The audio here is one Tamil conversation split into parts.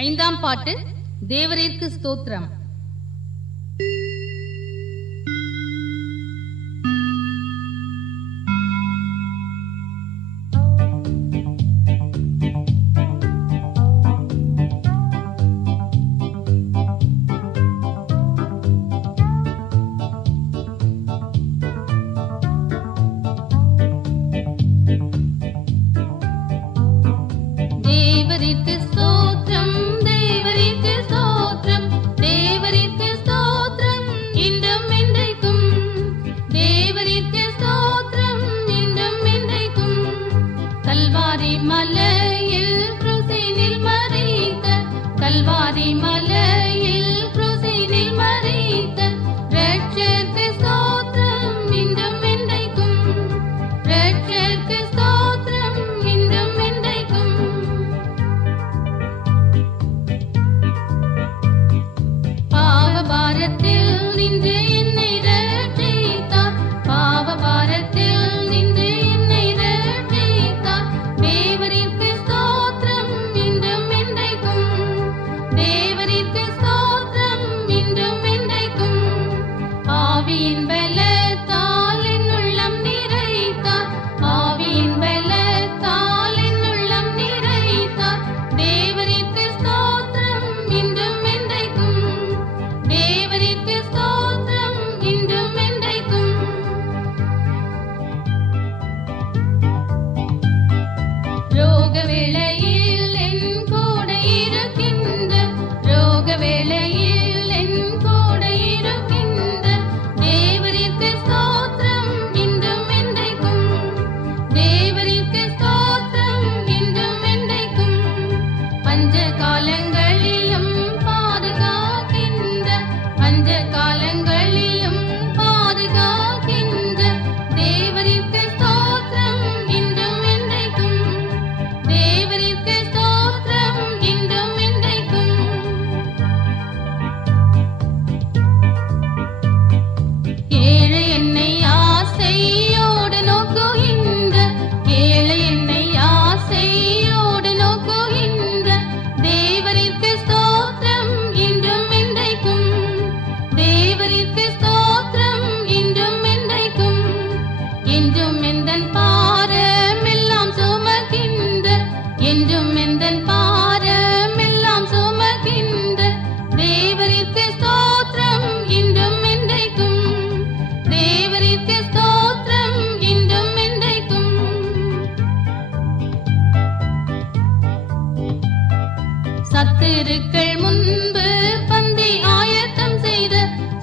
ஐந்தாம் பாட்டு தேவரீர்க்கு ஸ்தோத்திரம். தேவரீர்க்கு ஸ்தோத்திரம், தேவரீர்க்கு ஸ்தோத்திரம், தேவரீர்க்கு ஸ்தோத்திரம் இன்றும் என்றைக்கும். தேவரீர்க்கு ஸ்தோத்திரம் இன்றும் என்றைக்கும். கல்வாரி மலையில் கிறிஸ்துவினில் மரித்த, கல்வாரி மலையில் கிறிஸ்துவினில் மரித்த இரட்சகருக்கு ஸ்தோத்திரம் இன்றும் என்றைக்கும். இரட்சகருக்கு ஸ்தோத்திரம் இன்றும் என்றைக்கும். பாவபாரத்தில் நின்று என்னை ரட்சித்தார், பாவபாரத்தில் நின்று என்னை ரட்சித்தார். தேவரீர்க்கு ஸ்தோத்திரம் இன்றும் என்றைக்கும். தேவரீர்க்கு ஸ்தோத்திரம் இன்றும் என்றைக்கும். ஆவியின் பலத்தால் என் உள்ளம் நிறைத்தார், ஆவியின் பலத்தால் என் உள்ளம் நிறைத்தார். தேவரீர்க்கு ஸ்தோத்திரம் இன்றும் என்றைக்கும். தேவரீர்க்கு ஸ்தோத்திரம் இன்றும் என்றைக்கும். ரோக வேளையில் என் கூட இருக்கின்ற, ரோக வேளையில் என் கூட இருக்கின்ற தேவரீர்க்கு ஸ்தோத்திரம் இன்றும் என்றைக்கும். தேவரீர்க்கு ஸ்தோத்திரம் இன்றும் என்றைக்கும். பஞ்ச காலங்களிலும் பாதுகாக்கின்ற, பஞ்ச காலங்களிலும் பாதுகாக்கின்ற தேவரீர்க்கு ஸ்தோத்திரம் இன்றும் என்றைக்கும். தேவரீர்க்கு ஸ்தோத்திரம் இன்றும் என்றைக்கும். ஏழை என்னை ஆசையோடு நோக்குகின்ற, ஏழை என்னை ஆசையோடு நோக்குகின்ற தேவரீர்க்கு ஸ்தோத்திரம் இன்றும் என்றைக்கும். தேவரீர்க்கு ஸ்தோத்திரம் இன்றும் என்றைக்கும். என்றும் எந்தன் பாரமெல்லாம் சுமக்கின்ற, என்றும் எந்தன் பாரமெல்லாம் சுமக்கின்ற தேவரீர்க்கு ஸ்தோத்திரம் இன்றும் என்றைக்கும். தேவரீர்க்கு ஸ்தோத்திரம் இன்றும் என்றைக்கும். சத்துருக்கள் முன்பு பந்தி ஆயத்தம் செய்த,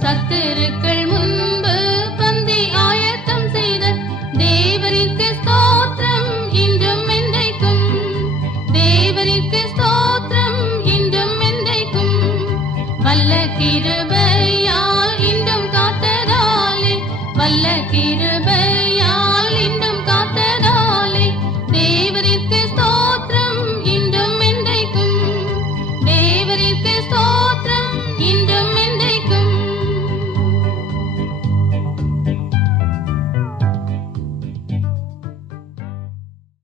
சத்துருக்கள் முன்பு பந்தி ஆயத்தம் செய்த தேவரீர்க்கு ஸ்தோத்திரம் இன்றும் என்றைக்கும். தேவரீர்க்கு ஸ்தோத்திரம் இன்றும் என்றைக்கும். வல்ல கிருபையால் இன்றும் காத்ததாலே, வல்ல கிருபையால் இன்றும் காத்ததாலே தேவரீர்க்கு ஸ்தோத்திரம் இன்றும் என்றைக்கும். தேவரீர்க்கு ஸ்தோத்திரம்